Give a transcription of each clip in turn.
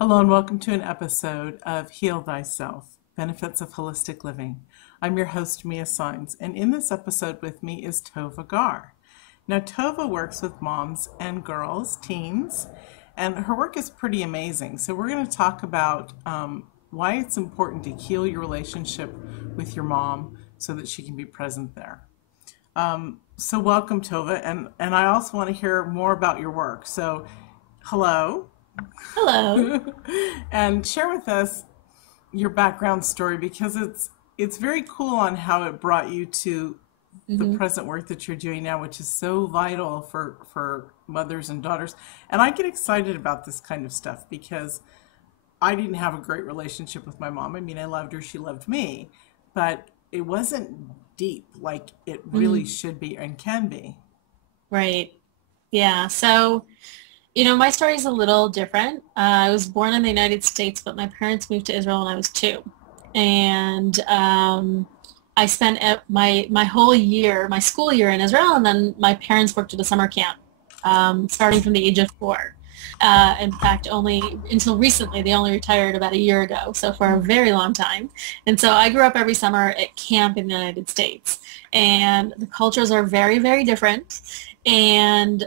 Hello and welcome to an episode of Heal Thyself, Benefits of Holistic Living. I'm your host, Mia Saenz, and in this episode with me is Tova Garr. Now, Tova works with moms and girls, teens, and her work is pretty amazing. So we're going to talk about why it's important to heal your relationship with your mom so that she can be present there. So welcome, Tova, and I also want to hear more about your work. So hello. Hello. And share with us your background story because it's very cool on how it brought you to the hmm present work that you're doing now, which is so vital for mothers and daughters. And I get excited about this kind of stuff because I didn't have a great relationship with my mom. I mean, I loved her, she loved me, but it wasn't deep like it really hmm should be and can be. Right. Yeah. My story is a little different. I was born in the United States, but my parents moved to Israel when I was two. And I spent my whole year, my school year in Israel, and then my parents worked at a summer camp, starting from the age of four. In fact, only until recently, they only retired about a year ago, so for a very long time. And so I grew up every summer at camp in the United States. And the cultures are very, very different. And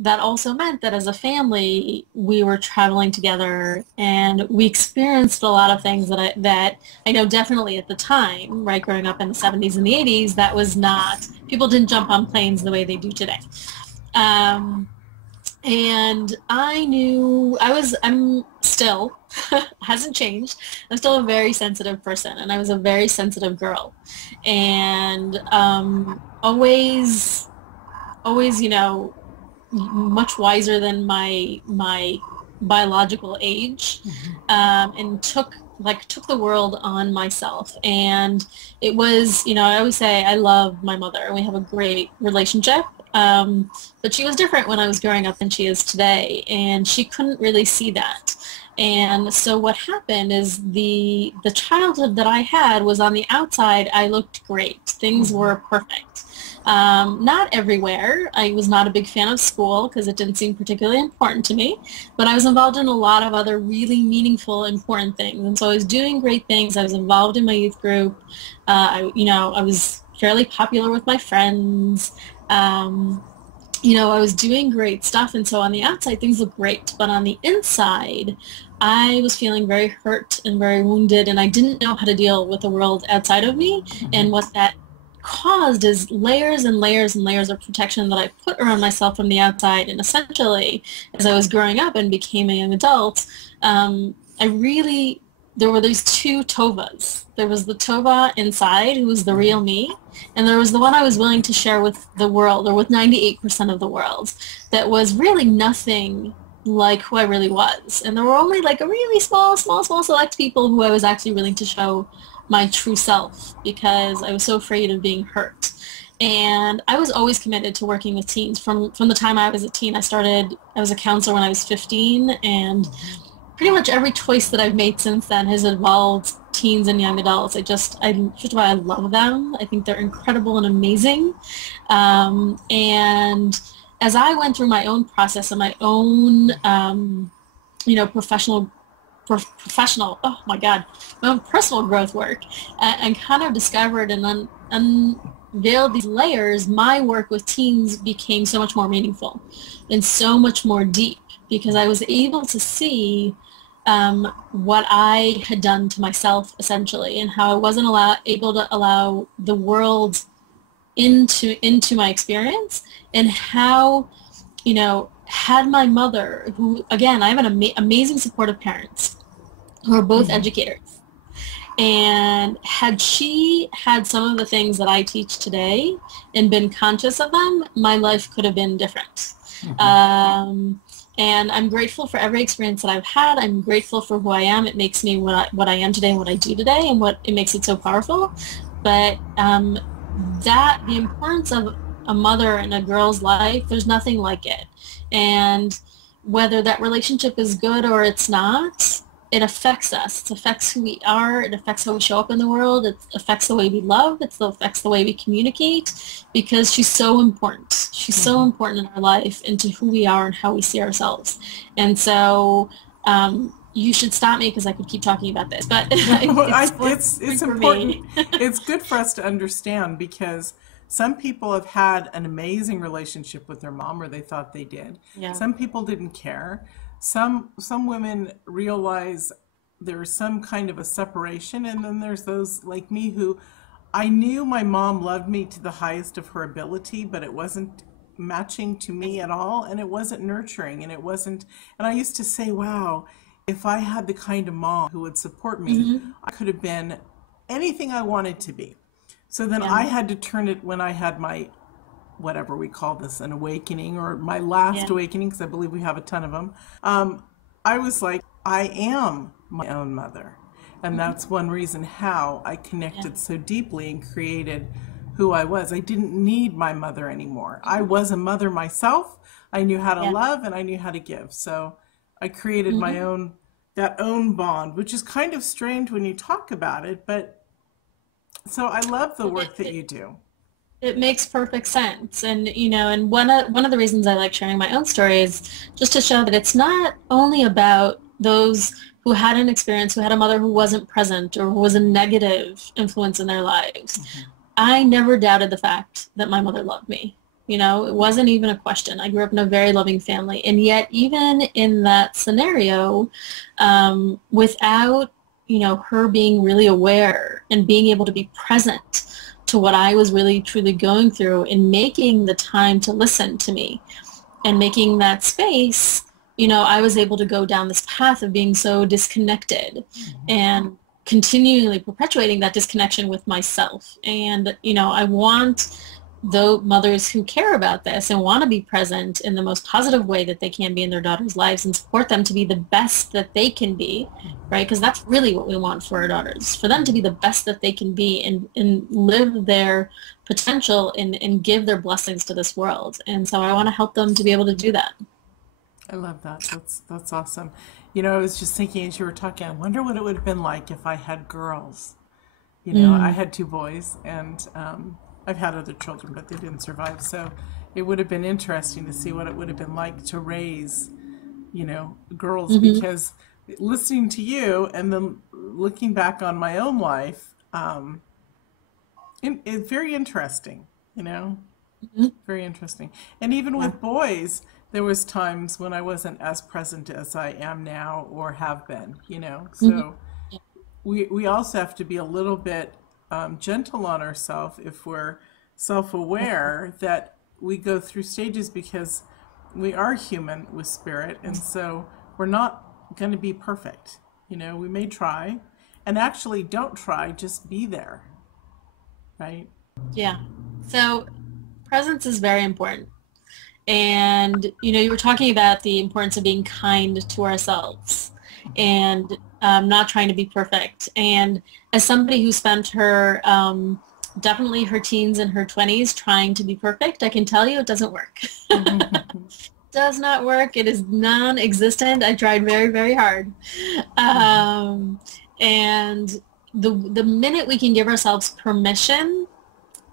that also meant that as a family, we were traveling together and we experienced a lot of things that I know definitely at the time, right, growing up in the 70s and the 80s, that was not, people didn't jump on planes the way they do today. Um, and I'm still, hasn't changed. I'm still a very sensitive person, and I was a very sensitive girl. And always, much wiser than my biological age, and took the world on myself. And it was, I always say I love my mother, and we have a great relationship. But she was different when I was growing up than she is today, and she couldn't really see that. And so what happened is the childhood that I had was on the outside, I looked great. Things Mhm. were perfect. Not everywhere. I was not a big fan of school because it didn't seem particularly important to me, but I was involved in a lot of other really meaningful, important things. And so I was doing great things. I was involved in my youth group. I was fairly popular with my friends. Um, I was doing great stuff. And so on the outside, things looked great. But on the inside, I was feeling very hurt and very wounded, and I didn't know how to deal with the world outside of me. Mhm. And what that caused is layers and layers and layers of protection that I put around myself from the outside. And essentially, as I was growing up and became a young adult, I really, there were these two Tovas. There was the Tova inside, who was the real me, and there was the one I was willing to share with the world, or with 98% of the world, that was really nothing like who I really was. And there were only like a really small select people who I was actually willing to show my true self because I was so afraid of being hurt. And I was always committed to working with teens. From the time I was a teen, I was a counselor when I was 15, and Mhm. pretty much every choice that I've made since then has involved teens and young adults. First of all, I love them. I think they're incredible and amazing. And as I went through my own process and my own, professional oh my God, my own personal growth work, and kind of discovered and unveiled these layers, my work with teens became so much more meaningful and so much more deep because I was able to see what I had done to myself essentially, and how I wasn't able to allow the world into my experience, and how, had my mother, who again, I have an amazing supportive parents who are both Mhm. educators. And had she had some of the things that I teach today and been conscious of them, my life could have been different. Mhm. Um, and I'm grateful for every experience that I've had. I'm grateful for who I am. It makes me what I am today and what I do today, and what it makes it so powerful. But that the importance of a mother in a girl's life, there's nothing like it. And whether that relationship is good or it's not, it affects us. It affects who we are. It affects how we show up in the world. It affects the way we love. It affects the way we communicate, because she's so important. She's so Mhm. important in our life, into who we are and how we see ourselves. And so you should stop me because I could keep talking about this, but it's It's for important. me. It's good for us to understand because some people have had an amazing relationship with their mom, or they thought they did. Yeah. Some people didn't care. Some women realize there's some kind of a separation, and then there's those like me who I knew my mom loved me to the highest of her ability, but it wasn't matching to me at all, and it wasn't nurturing, and it wasn't. And I used to say, wow, if I had the kind of mom who would support me, Hmm. I could have been anything I wanted to be. So then Yeah. I had to turn it when I had my, whatever we call this, an awakening, or my last Yeah. awakening, because I believe we have a ton of them. I was like, I am my own mother. And Hmm. that's one reason how I Yeah. connected so deeply and created who I was. I didn't need my mother anymore. I was a mother myself. I knew how to Yeah. love and I knew how to give. So I created my Hmm. own, that own bond, which is kind of strange when you talk about it, but so I love the Well, work that you do. it makes perfect sense. And, and one of the reasons I like sharing my own story is just to show that it's not only about those who had an experience, who had a mother who wasn't present or who was a negative influence in their lives. I never doubted the fact that my mother loved me. It wasn't even a question. I grew up in a very loving family. And yet, even in that scenario, without, her being really aware and being able to be present to what I was really, truly going through and making the time to listen to me and making that space, I was able to go down this path of being so disconnected and continually perpetuating that disconnection with myself. And, I want those mothers who care about this and want to be present in the most positive way that they can be in their daughters' lives and support them to be the best that they can be, right? Because that's really what we want for our daughters, for them to be the best that they can be and live their potential and give their blessings to this world. And so I want to help them to be able to do that. I love that. That's awesome. You know, I was just thinking as you were talking, I wonder what it would have been like if I had girls. You know, I Mm. had two boys, and I've had other children, but they didn't survive. So it would have been interesting to see what it would have been like to raise, girls, Hmm. because listening to you and then looking back on my own life, it's very interesting, you know? Hmm. Very interesting. And even Yeah. with boys, there was times when I wasn't as present as I am now or have been. Hmm. So we also have to be a little bit gentle on ourselves if we're self-aware that we go through stages because we are human with spirit, and so we're not going to be perfect. We may try, and actually don't try, just be there, right? Yeah. So presence is very important. And, you were talking about the importance of being kind to ourselves and not trying to be perfect. And as somebody who spent definitely her teens and her 20s trying to be perfect, I can tell you it doesn't work. Does not work. It is non-existent. I tried very, very hard. Um, and the minute we can give ourselves permission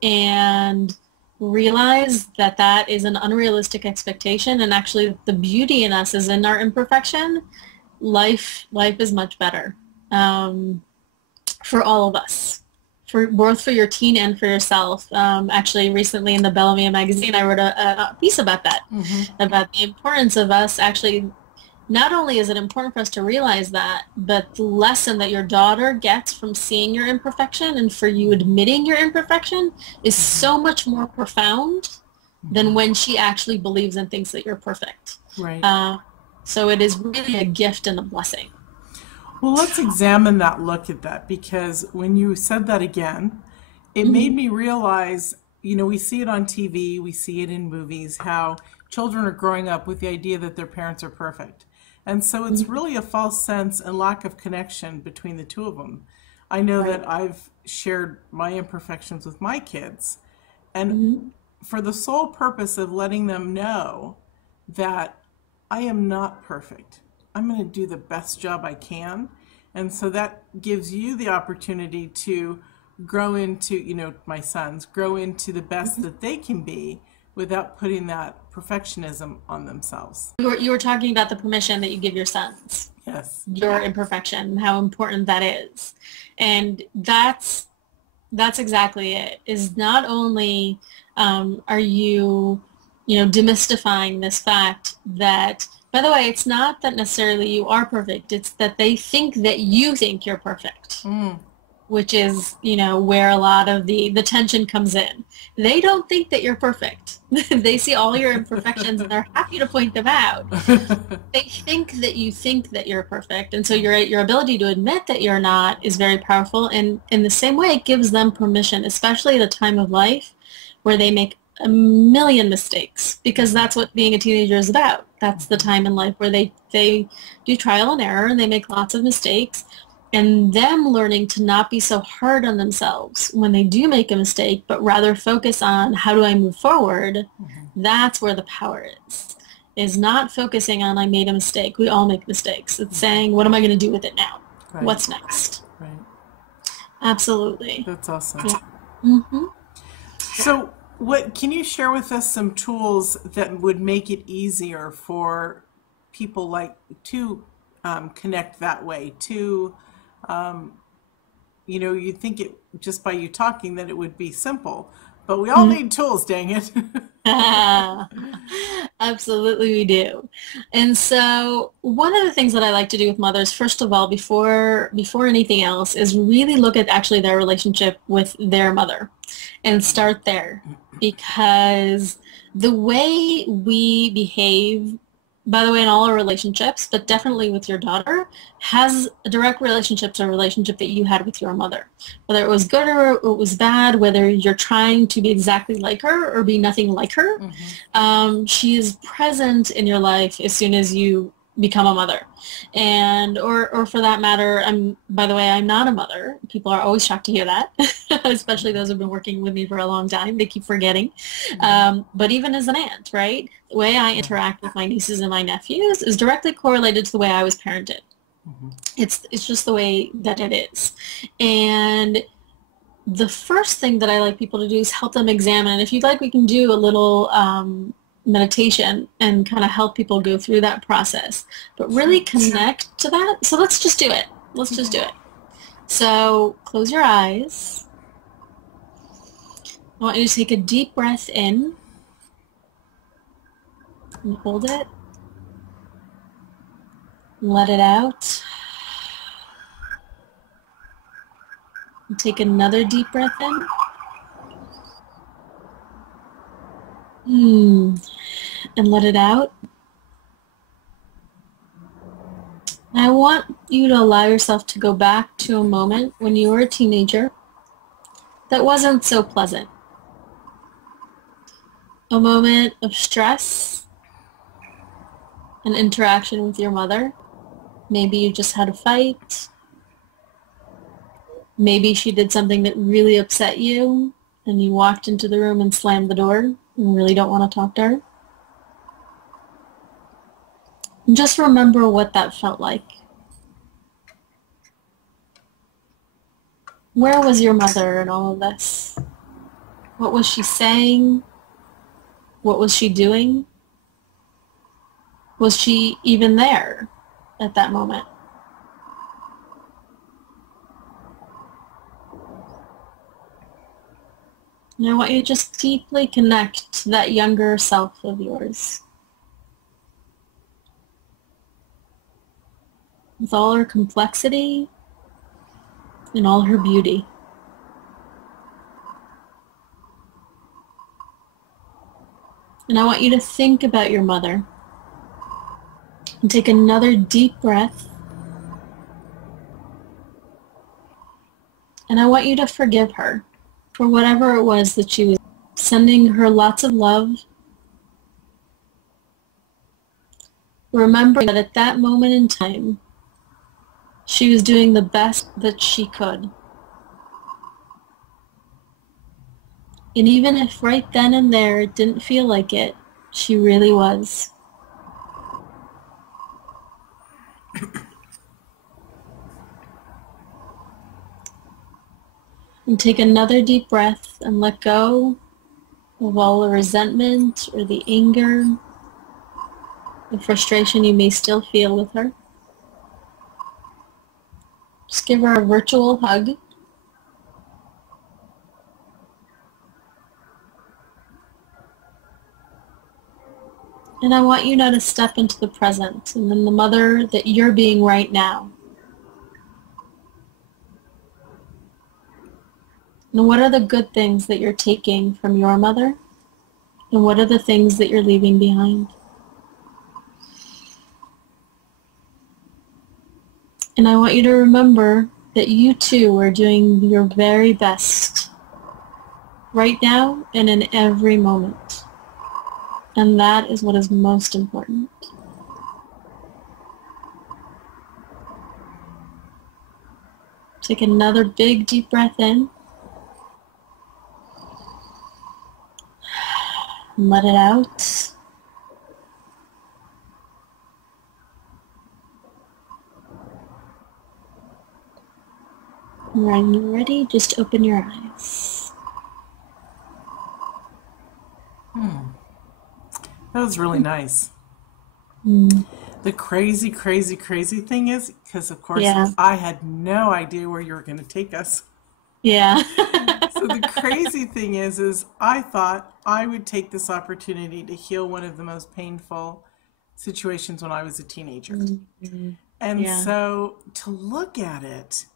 and realize that that is an unrealistic expectation and actually the beauty in us is in our imperfection, life is much better for all of us, for both for your teen and for yourself. Actually, recently in the Bellamy magazine, I wrote a piece about that, about the importance of us actually. Not only is it important for us to realize that, but the lesson that your daughter gets from seeing your imperfection and for you admitting your imperfection is so much more profound than when she actually believes and thinks that you're perfect. Right. Uh, so it is really a gift and a blessing. Well, let's examine that, look at that, because when you said that again, it made Hmm. me realize, we see it on TV, we see it in movies, how children are growing up with the idea that their parents are perfect. And so it's Hmm. really a false sense and lack of connection between the two of them. I know Right. that I've shared my imperfections with my kids, and Hmm. for the sole purpose of letting them know that I am not perfect. I'm going to do the best job I can. And so that gives you the opportunity to grow into, my sons, grow into the best that they can be without putting that perfectionism on themselves. You were talking about the permission that you give your sons, Yes. your imperfection, how important that is. And that's exactly it, is not only are you, demystifying this fact that, by the way, it's not that necessarily you are perfect. It's that they think that you think you're perfect, which is, where a lot of the tension comes in. They don't think that you're perfect. They see all your imperfections and they're happy to point them out. They think that you're perfect. And so your ability to admit that you're not is very powerful. And in the same way, it gives them permission, especially at a time of life where they make a million mistakes, because that's what being a teenager is about. That's the time in life where they do trial and error and they make lots of mistakes. And them learning to not be so hard on themselves when they do make a mistake, but rather focus on how do I move forward, that's where the power is not focusing on I made a mistake. We all make mistakes. It's saying, what am I going to do with it now? Right. What's next? Right. Absolutely. That's awesome. Yeah. Mm-hmm. So can you share with us some tools that would make it easier for people to connect that way, to you think it just by you talking that it would be simple, but we all need tools, dang it. Absolutely we do. And so one of the things that I like to do with mothers, first of all, before anything else, is really look at actually their relationship with their mother and start there, because the way we behave, by the way, in all our relationships, but definitely with your daughter, has a direct relationship to a relationship that you had with your mother. Whether it was good or it was bad, whether you're trying to be exactly like her or be nothing like her, she is present in your life as soon as you become a mother. And or for that matter, by the way, I'm not a mother. People are always shocked to hear that, especially those who've been working with me for a long time. They keep forgetting. But even as an aunt, right? The way I interact with my nieces and my nephews is directly correlated to the way I was parented. It's just the way that it is. And the first thing that I like people to do is help them examine. If you'd like, we can do a little meditation and kind of help people go through that process, but really connect to that. So let's just do it. Let's just do it. So close your eyes. I want you to take a deep breath in and hold it. Let it out. And take another deep breath in. And let it out. I want you to allow yourself to go back to a moment when you were a teenager that wasn't so pleasant. A moment of stress and interaction with your mother. Maybe you just had a fight. Maybe she did something that really upset you and you walked into the room and slammed the door and really don't want to talk to her. And just remember what that felt like. Where was your mother in all of this? What was she saying? What was she doing? Was she even there at that moment? And I want you to just deeply connect to that younger self of yours. With all her complexity and all her beauty. And I want you to think about your mother. And take another deep breath. And I want you to forgive her for whatever it was that she was sending her lots of love. Remember that at that moment in time, she was doing the best that she could. And even if right then and there it didn't feel like it, she really was. And take another deep breath and let go of all the resentment or the anger, the frustration you may still feel with her. Just give her a virtual hug. And I want you now to step into the present and then the mother that you're being right now. And what are the good things that you're taking from your mother? And what are the things that you're leaving behind? And I want you to remember that you too are doing your very best right now and in every moment. And that is what is most important. Take another big deep breath in. And let it out. And when you're ready, just open your eyes. That was really nice. The crazy, crazy, crazy thing is, because of course I had no idea where you were going to take us. Yeah. So the crazy thing is I thought I would take this opportunity to heal one of the most painful situations when I was a teenager. And so to look at it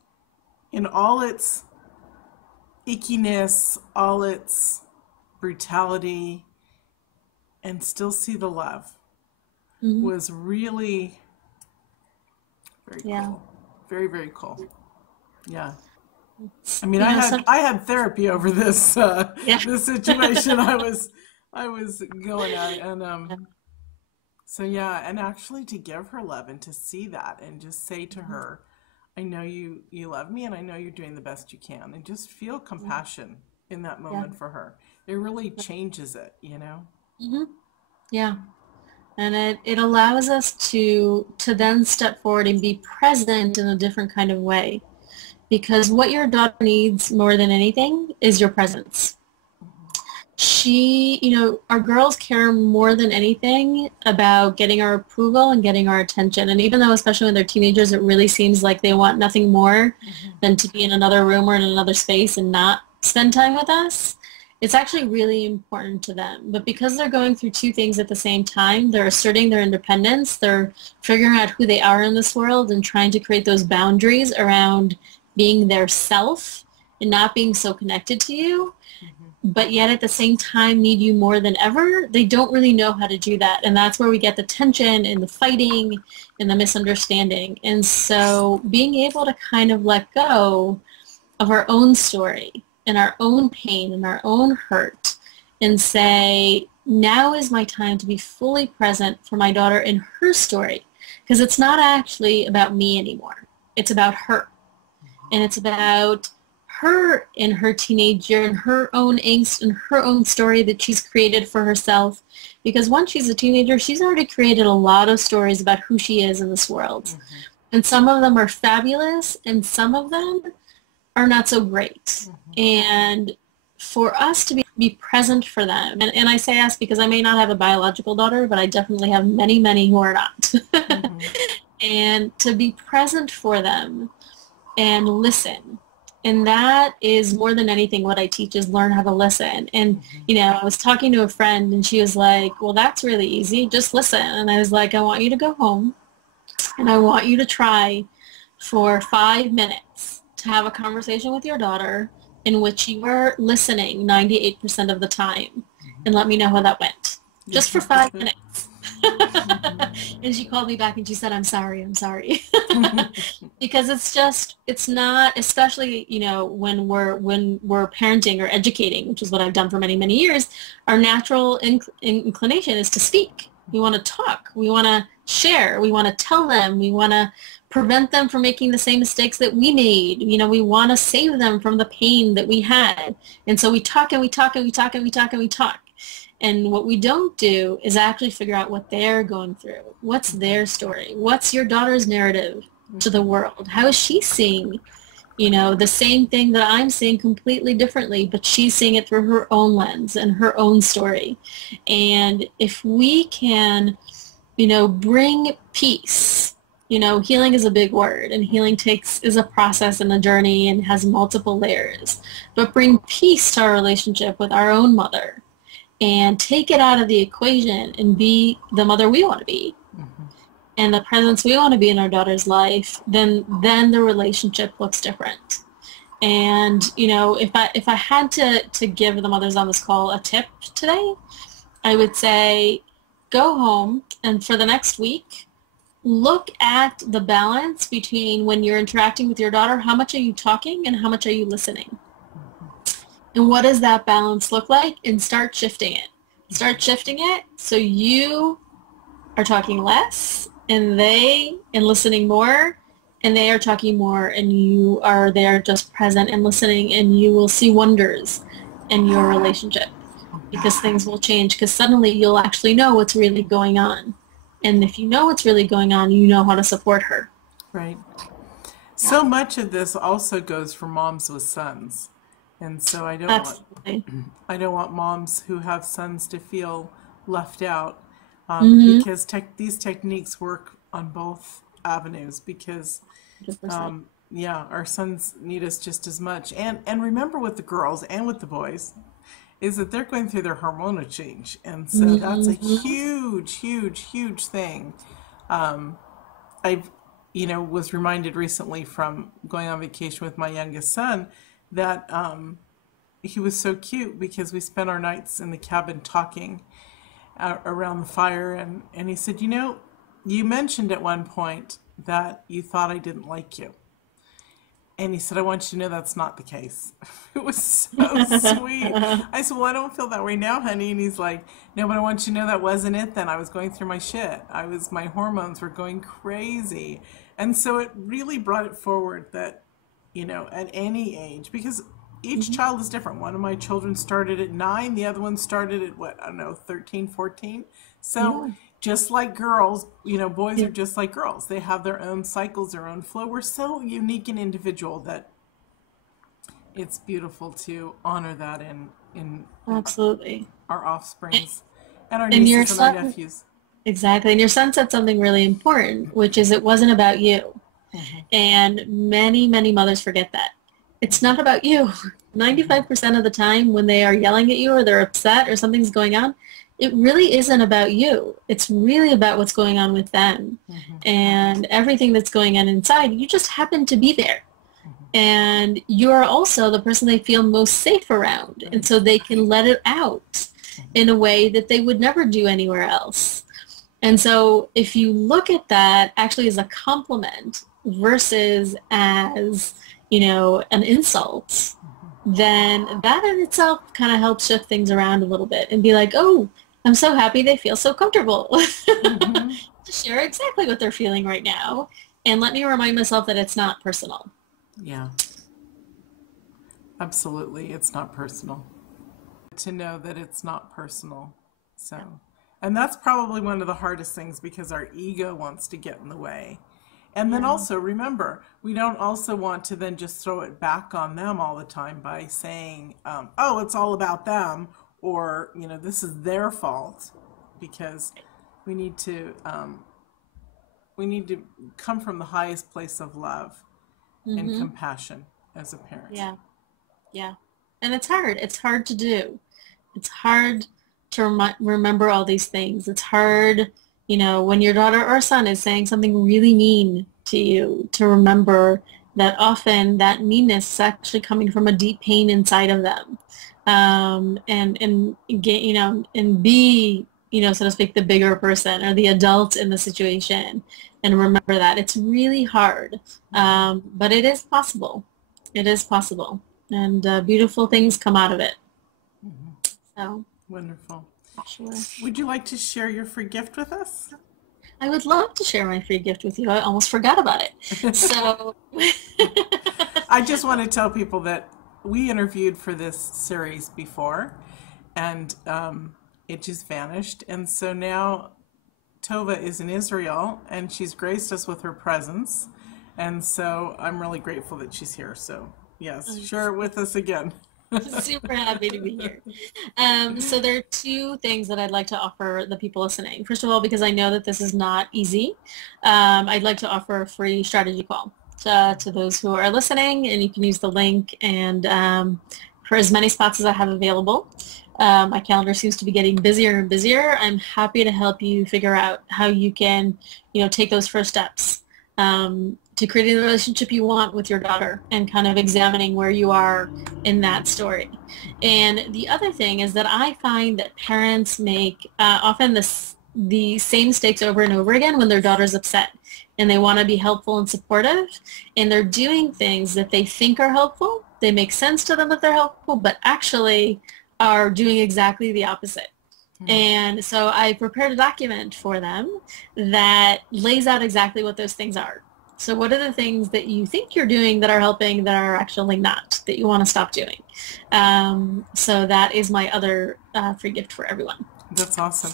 in all its ickiness, all its brutality, and still see the love was really very cool. Very, very cool. Yeah. I mean, I had therapy over this this situation I was going at, and so yeah, and actually to give her love and to see that and just say to her, I know you love me and I know you're doing the best you can, and just feel compassion in that moment for her. It really changes it, you know? Yeah. And it allows us to then step forward and be present in a different kind of way. Because what your daughter needs more than anything is your presence. Our girls care more than anything about getting our approval and getting our attention. And even though, especially when they're teenagers, it really seems like they want nothing more than to be in another room or in another space and not spend time with us, it's actually really important to them. But because they're going through two things at the same time, they're asserting their independence, they're figuring out who they are in this world and trying to create those boundaries around being their self and not being so connected to you, but yet at the same time need you more than ever, they don't really know how to do that. And that's where we get the tension and the fighting and the misunderstanding. And so being able to kind of let go of our own story and our own pain and our own hurt and say, now is my time to be fully present for my daughter in her story. Because it's not actually about me anymore. It's about her. And it's about her in her teenage year and her own angst and her own story that she's created for herself. Because once she's a teenager, she's already created a lot of stories about who she is in this world. And some of them are fabulous and some of them are not so great. And for us to be present for them, and I say us because I may not have a biological daughter, but I definitely have many, many who are not. And to be present for them and listen. And that is more than anything what I teach is learn how to listen. And, I was talking to a friend and she was like, well, that's really easy. Just listen. And I was like, I want you to go home and I want you to try for 5 minutes to have a conversation with your daughter in which you were listening 98% of the time and let me know how that went. Just for 5 minutes. And she called me back and she said, I'm sorry. Because it's not, especially, when we're parenting or educating, which is what I've done for many, many years, our natural inclination is to speak. We want to talk. We want to share. We want to tell them. We want to prevent them from making the same mistakes that we made. We want to save them from the pain that we had. And so we talk and we talk and we talk and we talk and we talk. And what we don't do is actually figure out what they're going through. What's their story? What's your daughter's narrative to the world? How is she seeing The same thing that I'm seeing completely differently, but she's seeing it through her own lens and her own story. And if we can, bring peace, healing is a big word, and healing is a process and a journey and has multiple layers, but bring peace to our relationship with our own mother and take it out of the equation and be the mother we want to be and the presence we want to be in our daughter's life, then the relationship looks different. And, if I had to give the mothers on this call a tip today, I would say go home and for the next week, look at the balance between when you're interacting with your daughter, how much are you talking and how much are you listening? And what does that balance look like? And start shifting it. Start shifting it so you are talking less and listening more, and they are talking more, and you are there just present and listening, and you will see wonders in your relationship because things will change, because suddenly you'll actually know what's really going on. And if you know what's really going on, you know how to support her. Right. So much of this also goes for moms with sons. And so I don't want moms who have sons to feel left out, because these techniques work on both avenues, because our sons need us just as much. And remember, with the girls and with the boys, is that they're going through their hormonal change, and so that's a huge thing. I was reminded recently from going on vacation with my youngest son that he was so cute because we spent our nights in the cabin talking around the fire, and he said, you mentioned at one point that you thought I didn't like you. And he said, I want you to know that's not the case. It was so sweet. I said, well, I don't feel that way now, honey. And he's like, no, but I want you to know that wasn't it then. I was going through my shit. My hormones were going crazy. And so it really brought it forward that, at any age, because each child is different. One of my children started at 9. The other one started at, 13, 14. So just like girls, boys are just like girls. They have their own cycles, their own flow. We're so unique and individual that it's beautiful to honor that in absolutely our offsprings and our nieces and our nephews. Exactly. And your son said something really important, which is it wasn't about you. And many, many mothers forget that. It's not about you. 95% of the time when they are yelling at you or they're upset or something's going on, it really isn't about you. It's really about what's going on with them. And everything that's going on inside, you just happen to be there. And you are also the person they feel most safe around. And so they can let it out in a way that they would never do anywhere else. And so if you look at that actually as a compliment versus as, an insult, then that in itself kind of helps shift things around a little bit and be like, oh, I'm so happy they feel so comfortable to share exactly what they're feeling right now. And let me remind myself that it's not personal. Yeah, absolutely. It's not personal. To know that it's not personal. So, and that's probably one of the hardest things because our ego wants to get in the way. And then also remember, we don't also want to then just throw it back on them all the time by saying, oh, it's all about them, or, this is their fault, because we need to come from the highest place of love and compassion as a parent. Yeah. And it's hard. It's hard to do. It's hard to remember all these things. It's hard, when your daughter or son is saying something really mean to you, to remember that often that meanness is actually coming from a deep pain inside of them. And get, and be, so to speak, the bigger person or the adult in the situation. And remember that it's really hard, but it is possible. It is possible. And beautiful things come out of it. So wonderful. Sure. Would you like to share your free gift with us? I would love to share my free gift with you. I almost forgot about it. So I just want to tell people that we interviewed for this series before, and it just vanished. And so now Tova is in Israel, and she's graced us with her presence. And so I'm really grateful that she's here. So yes, share it with us again. Super happy to be here. So there are two things that I'd like to offer the people listening. First of all, because I know that this is not easy, I'd like to offer a free strategy call to those who are listening, and you can use the link and for as many spots as I have available. My calendar seems to be getting busier and busier. I'm happy to help you figure out how you can, take those first steps to creating the relationship you want with your daughter and kind of examining where you are in that story. And the other thing is that I find that parents make often the same mistakes over and over again when their daughter's upset and they want to be helpful and supportive, and they're doing things that they think are helpful. They make sense to them that they're helpful, but actually are doing exactly the opposite. And so I prepared a document for them that lays out exactly what those things are. So what are the things that you think you're doing that are helping that are actually not, that you want to stop doing? So that is my other free gift for everyone. That's awesome.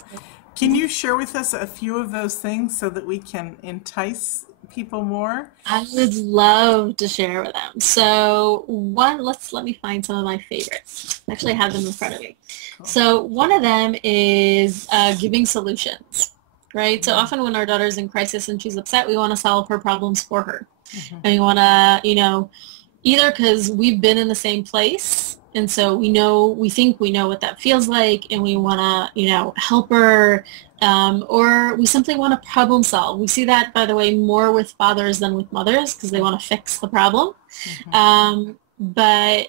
Can you share with us a few of those things so that we can entice people more? I would love to share with them. So let me find some of my favorites. Actually, I have them in front of me. Cool. So one of them is giving solutions, right? So often when our daughter's in crisis and she's upset, we want to solve her problems for her. And we want to, either because we've been in the same place, and so we think we know what that feels like, and we want to, help her, or we simply want to problem solve. We see that, by the way, more with fathers than with mothers because they want to fix the problem. But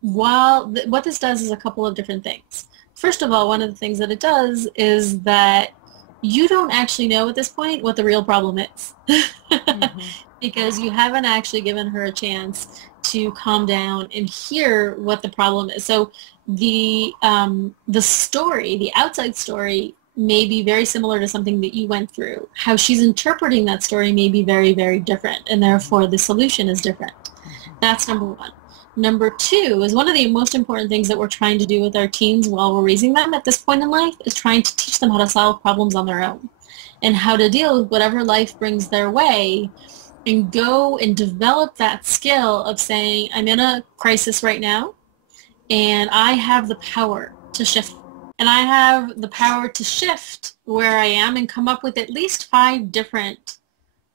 what this does is a couple of different things. First of all, one of the things that it does is that you don't actually know at this point what the real problem is because you haven't actually given her a chance to calm down and hear what the problem is. So the story, the outside story, may be very similar to something that you went through. How she's interpreting that story may be very, very different, and therefore the solution is different. That's number one. Number two is one of the most important things that we're trying to do with our teens while we're raising them at this point in life is trying to teach them how to solve problems on their own and how to deal with whatever life brings their way, and go and develop that skill of saying, I'm in a crisis right now, and I have the power to shift. And I have the power to shift where I am and come up with at least 5 different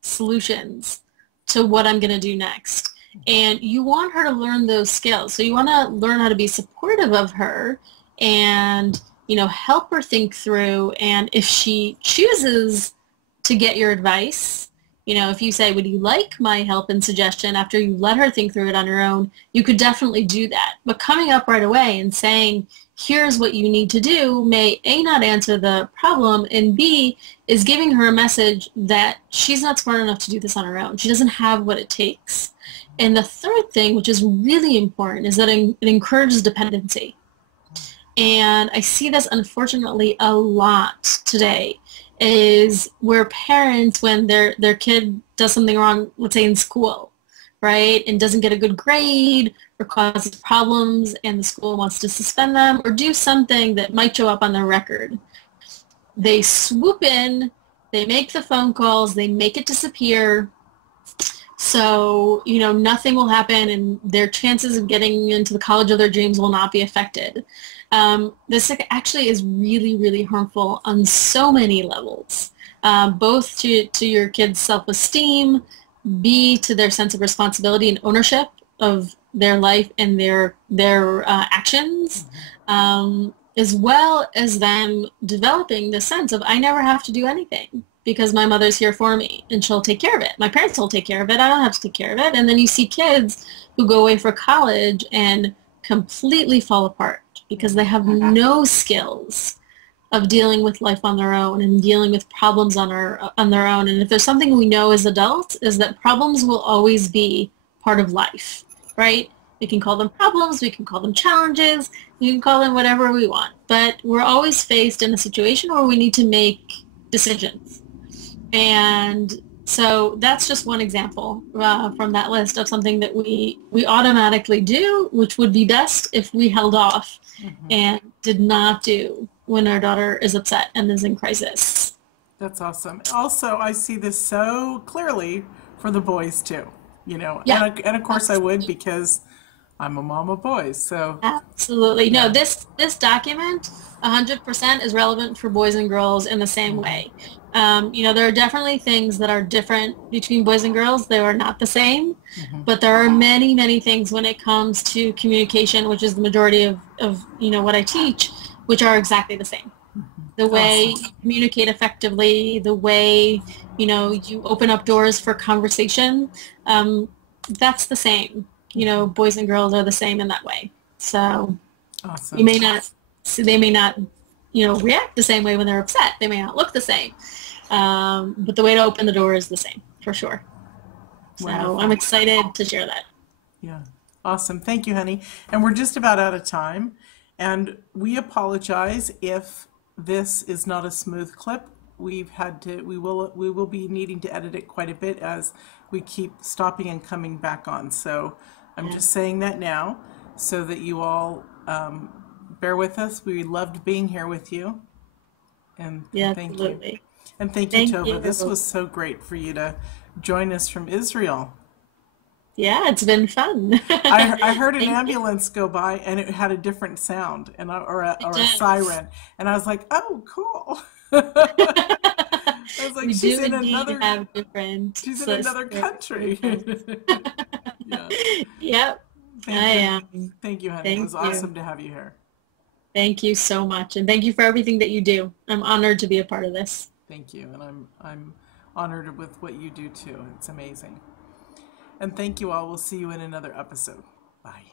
solutions to what I'm going to do next. And you want her to learn those skills. So you want to learn how to be supportive of her and, help her think through. And if she chooses to get your advice, if you say, would you like my help and suggestion after you let her think through it on her own, you could definitely do that. But coming up right away and saying, here's what you need to do may A, not answer the problem, and B, is giving her a message that she's not smart enough to do this on her own. She doesn't have what it takes. And the third thing, which is really important, is that it encourages dependency. And I see this, unfortunately, a lot today, is where parents, when their kid does something wrong, let's say in school, right, and doesn't get a good grade or causes problems and the school wants to suspend them or do something that might show up on their record, they swoop in, they make the phone calls, they make it disappear, so, nothing will happen and their chances of getting into the college of their dreams will not be affected. This actually is really, really harmful on so many levels, both to your kids' self-esteem, B, to their sense of responsibility and ownership of their life and their actions, as well as them developing the sense of, I never have to do anything because my mother's here for me and she'll take care of it. My parents will take care of it. I don't have to take care of it. And then you see kids who go away for college and completely fall apart because they have no skills of dealing with life on their own and dealing with problems on their own. And if there's something we know as adults, is that problems will always be part of life, right? We can call them problems, we can call them challenges, we can call them whatever we want. But we're always faced in a situation where we need to make decisions. And so that's just one example from that list of something that we automatically do, which would be best if we held off and did not do when our daughter is upset and is in crisis. That's awesome. Also, I see this so clearly for the boys too, Yeah, and of course I would because I'm a mom of boys. So absolutely. No, yeah. this document 100% is relevant for boys and girls in the same Hmm. way. There are definitely things that are different between boys and girls. They are not the same, Hmm. but there are many, many things when it comes to communication, which is the majority of what I teach, which are exactly the same. The way Awesome. you communicate effectively, the way, you open up doors for conversation, um, that's the same. Boys and girls are the same in that way. So you Awesome. may not, so they may not, react the same way when they're upset. They may not look the same. But the way to open the door is the same, for sure. So I'm Wonderful. excited to share that. Yeah. Awesome. Thank you, honey. And we're just about out of time. And we apologize if this is not a smooth clip. We will be needing to edit it quite a bit as we keep stopping and coming back on. So I'm Yeah, just saying that now so that you all bear with us. We loved being here with you. And yeah, thank you. absolutely. And thank you, Thank Tova. This you. was so great for you to join us from Israel. Yeah, it's been fun. I heard an Thank you. ambulance go by and it had a different sound It or a does. siren, and I was like, "Oh, cool." I was like, We "She's do in indeed another have different she's in another country." sounds. Yeah. Yep, I Thank you. am. Thank you, honey. It Thank was you. awesome to have you here. Thank you so much. And thank you for everything that you do. I'm honored to be a part of this. Thank you, and I'm honored with what you do too. It's amazing. And thank you all. We'll see you in another episode. Bye.